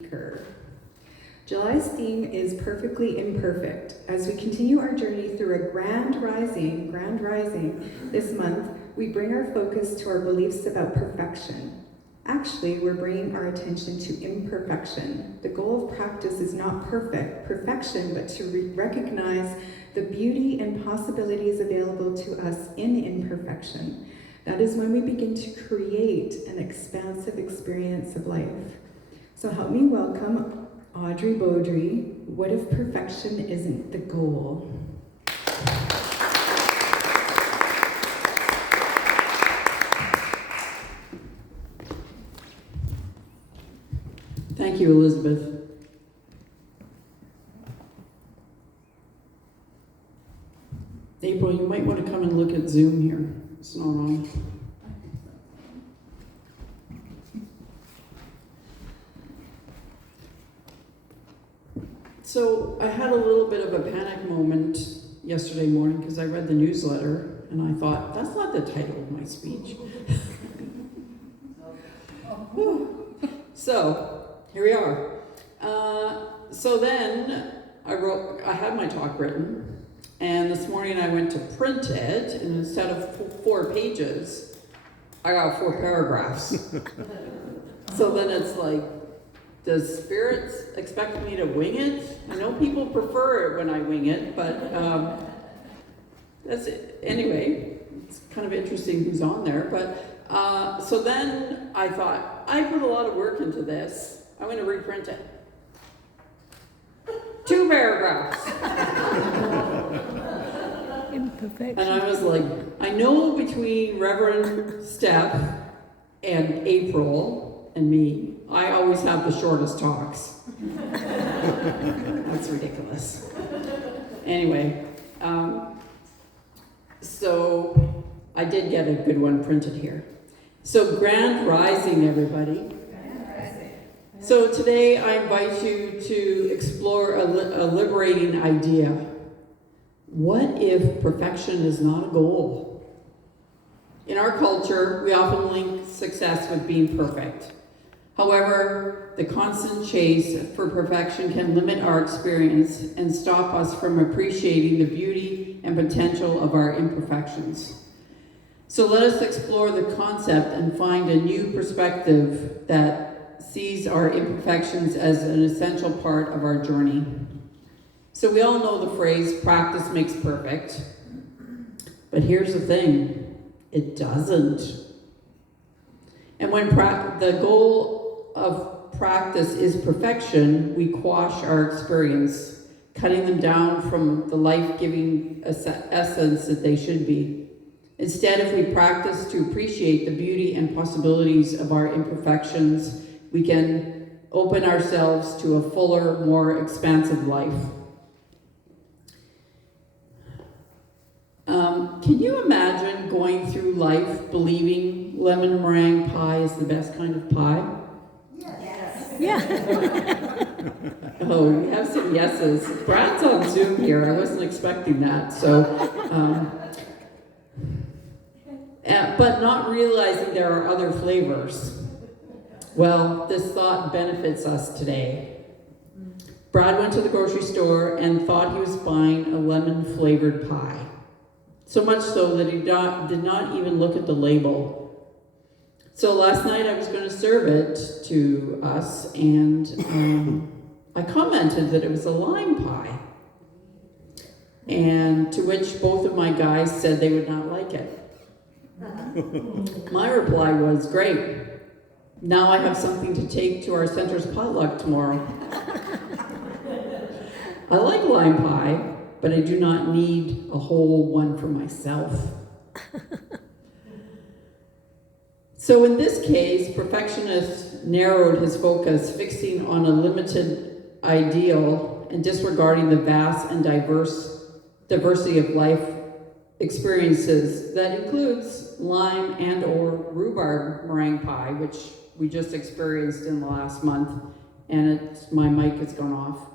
speaker. July's theme is Perfectly Imperfect. As we continue our journey through a grand rising this month, we bring our focus to our beliefs about perfection. Actually, we're bringing our attention to imperfection. The goal of practice is not perfection, but to recognize the beauty and possibilities available to us in imperfection. That is when we begin to create an expansive experience of life. So help me welcome Audrey Beaudry. What if perfection isn't the goal? Thank you, Elizabeth. April, you might want to come and look at Zoom here. It's not on. So I had a little bit of a panic moment yesterday morning because I read the newsletter and I thought, that's not the title of my speech. So here we are. So then I had my talk written, and this morning I went to print it, and instead of 4 pages, I got 4 paragraphs. So then it's like, does Spirit expect me to wing it? I know people prefer it when I wing it, but that's it. Anyway, it's kind of interesting who's on there. But so then I thought, I put a lot of work into this. I'm going to reprint it. 2 paragraphs. Imperfection. And I was like, I know between Reverend Steph and April and me, I always have the shortest talks. That's ridiculous. Anyway, so I did get a good one printed here. So Grand Rising, everybody. So today I invite you to explore a liberating idea. What if perfection is not a goal? In our culture, we often link success with being perfect. However, the constant chase for perfection can limit our experience and stop us from appreciating the beauty and potential of our imperfections. So let us explore the concept and find a new perspective that sees our imperfections as an essential part of our journey. So we all know the phrase, practice makes perfect. But here's the thing, it doesn't. And when the goal of practice is perfection, we quash our experience, cutting them down from the life-giving essence that they should be. Instead, if we practice to appreciate the beauty and possibilities of our imperfections, we can open ourselves to a fuller, more expansive life. Can you imagine going through life believing lemon meringue pie is the best kind of pie? Yes. Yeah. Oh, we have some yeses. Brad's on Zoom here. I wasn't expecting that. So, but not realizing there are other flavors. Well, this thought benefits us today. Brad went to the grocery store and thought he was buying a lemon-flavored pie. So much so that he did not even look at the label. So last night I was going to serve it to us, and I commented that it was a lime pie. And to which both of my guys said they would not like it. My reply was, great. Now I have something to take to our center's potluck tomorrow. I like lime pie, but I do not need a whole one for myself. So in this case, perfectionist narrowed his focus, fixing on a limited ideal and disregarding the vast and diversity of life experiences that includes lime and or rhubarb meringue pie, which we just experienced in the last month, and my mic has gone off.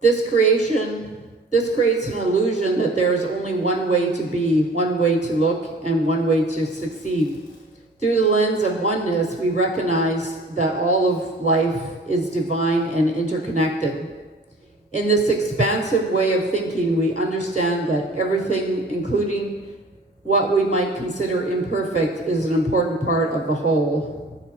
This creates an illusion that there is only one way to be, one way to look, and one way to succeed. Through the lens of oneness, we recognize that all of life is divine and interconnected. In this expansive way of thinking, we understand that everything, including what we might consider imperfect, is an important part of the whole.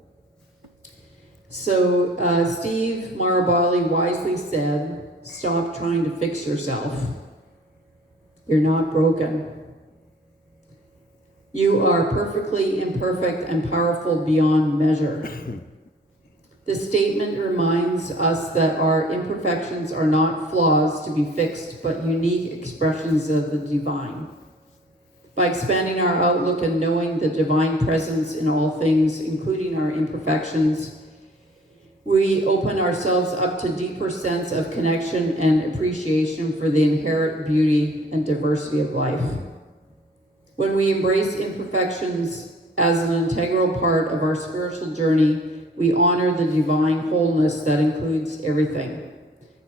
So Steve Maraboli wisely said, "Stop trying to fix yourself. You're not broken. You are perfectly imperfect and powerful beyond measure." This statement reminds us that our imperfections are not flaws to be fixed, but unique expressions of the divine. By expanding our outlook and knowing the divine presence in all things, including our imperfections, we open ourselves up to deeper sense of connection and appreciation for the inherent beauty and diversity of life. When we embrace imperfections as an integral part of our spiritual journey, we honor the divine wholeness that includes everything.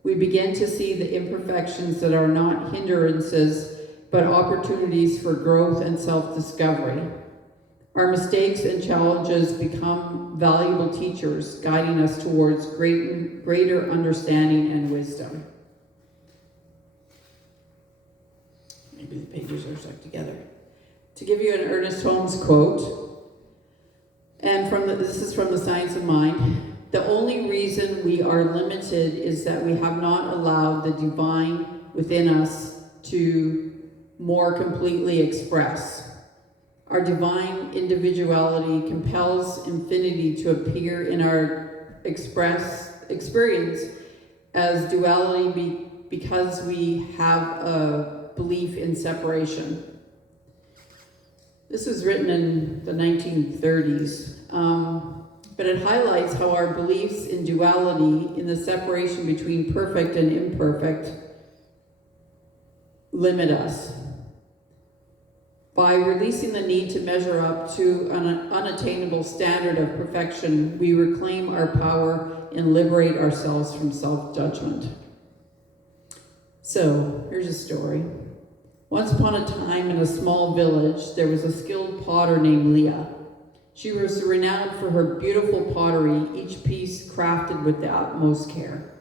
We begin to see the imperfections that are not hindrances, but opportunities for growth and self-discovery. Our mistakes and challenges become valuable teachers, guiding us towards greater understanding and wisdom. Maybe the pages are stuck together. To give you an Ernest Holmes quote, and this is from The Science of Mind, "The only reason we are limited is that we have not allowed the divine within us to more completely express. Our divine individuality compels infinity to appear in our experience as duality because we have a belief in separation." This was written in the 1930s, but it highlights how our beliefs in duality, in the separation between perfect and imperfect, limit us. By releasing the need to measure up to an unattainable standard of perfection, we reclaim our power and liberate ourselves from self-judgment. So, here's a story. Once upon a time in a small village, there was a skilled potter named Leah. She was renowned for her beautiful pottery, each piece crafted with the utmost care.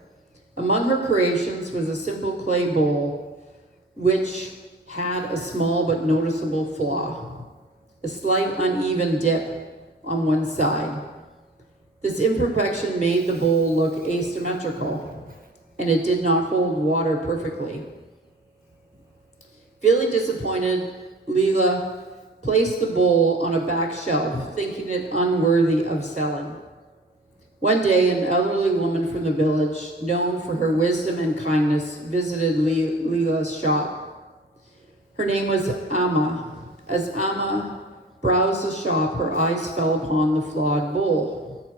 Among her creations was a simple clay bowl, which had a small but noticeable flaw, a slight uneven dip on one side. This imperfection made the bowl look asymmetrical, and it did not hold water perfectly. Feeling disappointed, Leela placed the bowl on a back shelf, thinking it unworthy of selling. One day, an elderly woman from the village, known for her wisdom and kindness, visited Leela's shop. Her name was Amma. As Amma browsed the shop, her eyes fell upon the flawed bowl.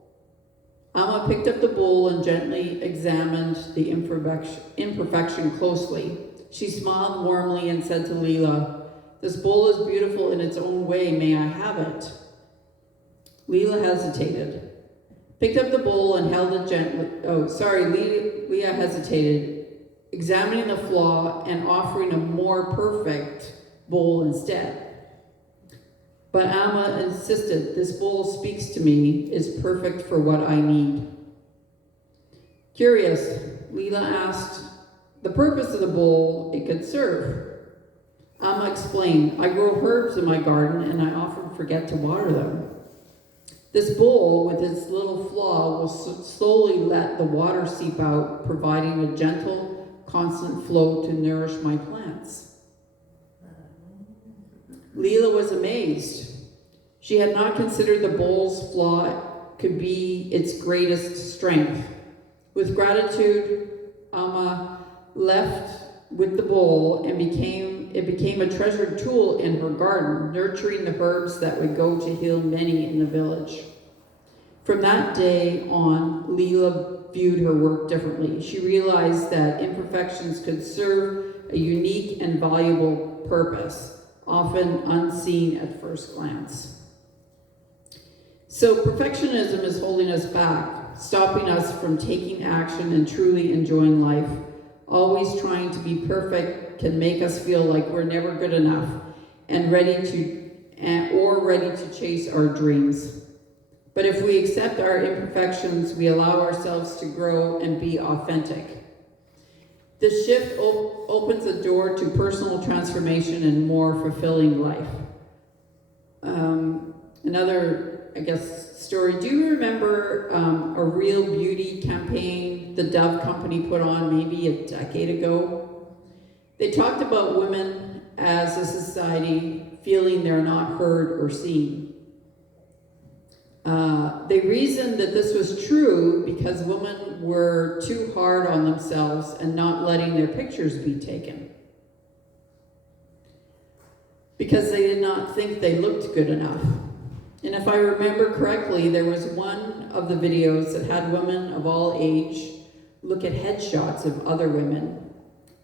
Amma picked up the bowl and gently examined the imperfection closely. She smiled warmly and said to Leela, "This bowl is beautiful in its own way. May I have it?" Leela hesitated, picked up the bowl and held it gently. Leah hesitated, examining the flaw and offering a more perfect bowl instead. But Amma insisted, "This bowl speaks to me, is perfect for what I need." Curious, Leela asked the purpose of the bowl it could serve. Amma explained, "I grow herbs in my garden and I often forget to water them. This bowl, with its little flaw, will slowly let the water seep out, providing a gentle, constant flow to nourish my plants." Leela was amazed. She had not considered the bowl's flaw could be its greatest strength. With gratitude, Amma left with the bowl and it became a treasured tool in her garden, nurturing the herbs that would go to heal many in the village. From that day on, Leela viewed her work differently. She realized that imperfections could serve a unique and valuable purpose, often unseen at first glance. So perfectionism is holding us back, stopping us from taking action and truly enjoying life. Always trying to be perfect can make us feel like we're never good enough and ready or ready to chase our dreams. But if we accept our imperfections, we allow ourselves to grow and be authentic. This shift opens the door to personal transformation and more fulfilling life. Another, story. Do you remember a Real Beauty campaign the Dove Company put on maybe a decade ago? They talked about women as a society feeling they're not heard or seen. They reasoned that this was true because women were too hard on themselves and not letting their pictures be taken. Because they did not think they looked good enough. And if I remember correctly, there was one of the videos that had women of all age look at headshots of other women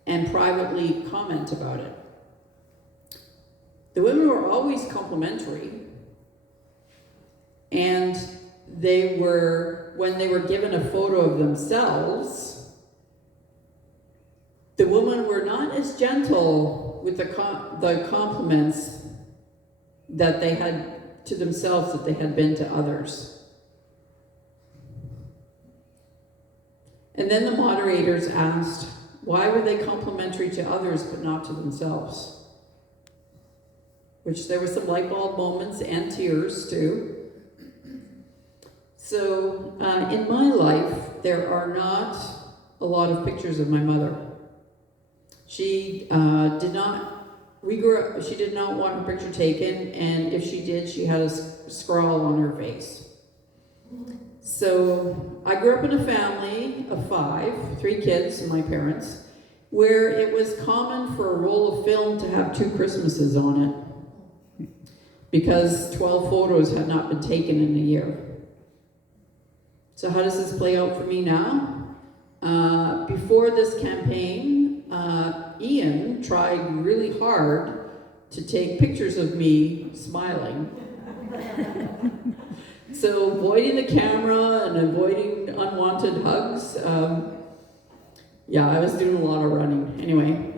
and privately comment about it. The women were always complimentary, and when they were given a photo of themselves, the women were not as gentle with the compliments that they had to themselves that they had been to others. And then the moderators asked, why were they complimentary to others but not to themselves? Which there were some light bulb moments and tears too. So in my life, there are not a lot of pictures of my mother. She did not want her picture taken, and if she did, she had a scrawl on her face. So I grew up in a family of 3 kids and my parents, where it was common for a roll of film to have 2 Christmases on it, because 12 photos had not been taken in a year. So how does this play out for me now? Before this campaign, Ian tried really hard to take pictures of me smiling. So avoiding the camera and avoiding unwanted hugs. I was doing a lot of running. Anyway,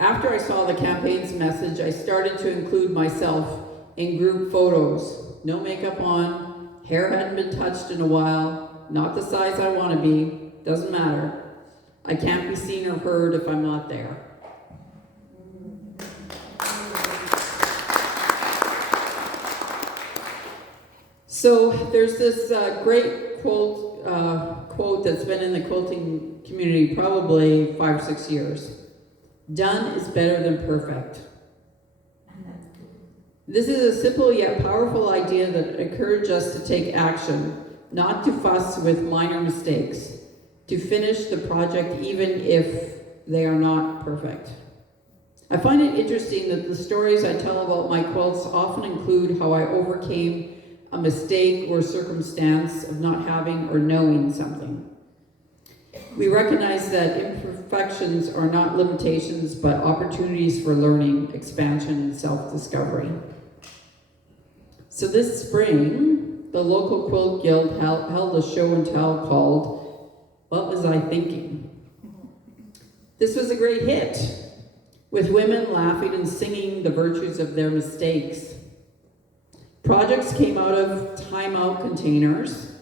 after I saw the campaign's message, I started to include myself in group photos. No makeup on, hair hadn't been touched in a while, not the size I want to be, doesn't matter. I can't be seen or heard if I'm not there. So there's this great quote that's been in the quilting community probably 5 or 6 years. Done is better than perfect. This is a simple yet powerful idea that encourages us to take action, not to fuss with minor mistakes, to finish the project even if they are not perfect. I find it interesting that the stories I tell about my quilts often include how I overcame a mistake or circumstance of not having or knowing something. We recognize that imperfections are not limitations, but opportunities for learning, expansion, and self-discovery. So this spring, the local quilt guild held a show and tell called What Was I Thinking? This was a great hit, with women laughing and singing the virtues of their mistakes. Projects came out of timeout containers.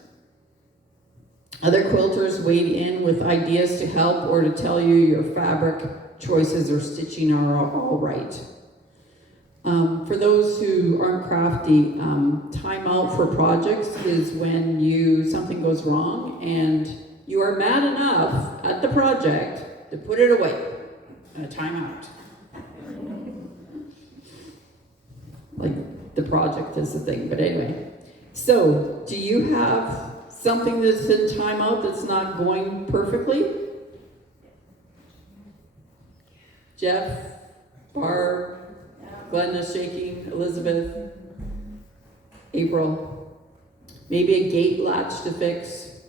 Other quilters weighed in with ideas to help or to tell you your fabric choices or stitching are all right. For those who aren't crafty, timeout for projects is when something goes wrong and you are mad enough at the project to put it away. A timeout. Like the project is the thing, but anyway. So, do you have something that's in timeout that's not going perfectly? Jeff, Barb, Glenda's shaking, Elizabeth, April. Maybe a gate latch to fix,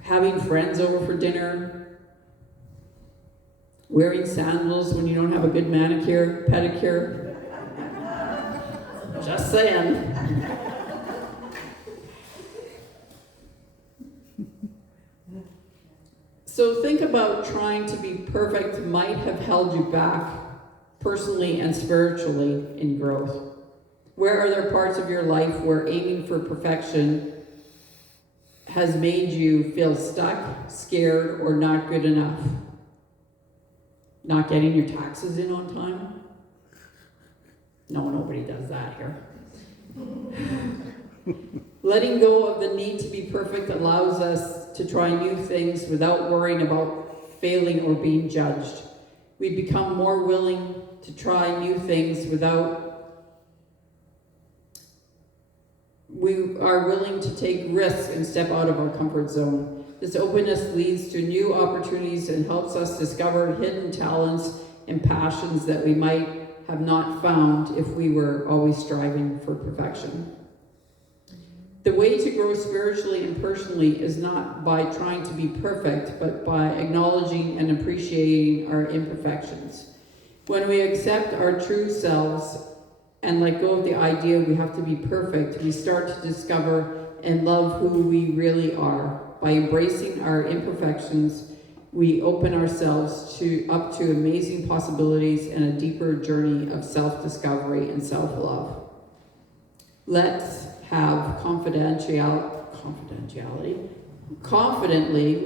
having friends over for dinner, wearing sandals when you don't have a good manicure, pedicure. Just saying. So think about trying to be perfect might have held you back personally and spiritually in growth. Where are there parts of your life where aiming for perfection has made you feel stuck, scared, or not good enough? Not getting your taxes in on time? No, nobody does that here. Letting go of the need to be perfect allows us to try new things without worrying about failing or being judged. We become more willing to try new things we are willing to take risks and step out of our comfort zone. This openness leads to new opportunities and helps us discover hidden talents and passions that we might have not found if we were always striving for perfection. The way to grow spiritually and personally is not by trying to be perfect, but by acknowledging and appreciating our imperfections. When we accept our true selves and let go of the idea we have to be perfect, we start to discover and love who we really are. By embracing our imperfections, we open ourselves up to amazing possibilities and a deeper journey of self-discovery and self-love. Let's have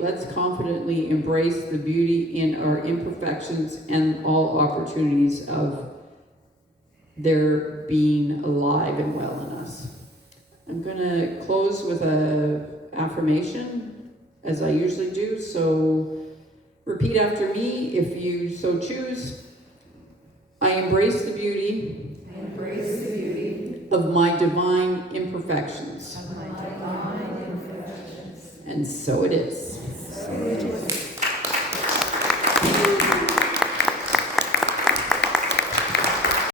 let's confidently embrace the beauty in our imperfections and all opportunities of their being alive and well in us. I'm going to close with an affirmation, as I usually do, so repeat after me if you so choose. I embrace the beauty of my divine imperfections. And so it is.